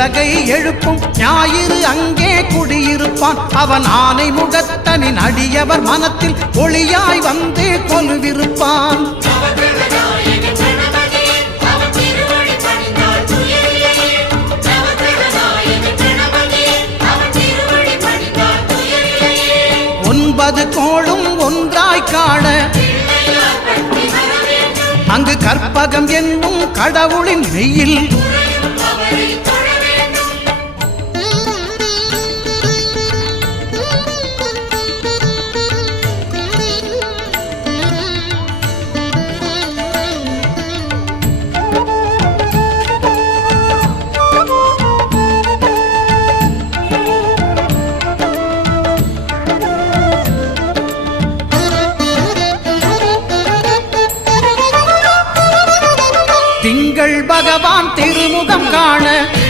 உலகை எழுப்பும் ஞாயிறு அங்கே குடியிருப்பான். அவன் ஆனை முகத்தனின் அடியவர் மனத்தில் ஒளியாய் வந்து கொலுவிருப்பான். ஒன்பது கோளும் ஒன்றாய் காண அங்கு கற்பகம் என்னும் கடவுளின் மெய்யில் திங்கள் பகவான் திருமுகம் காண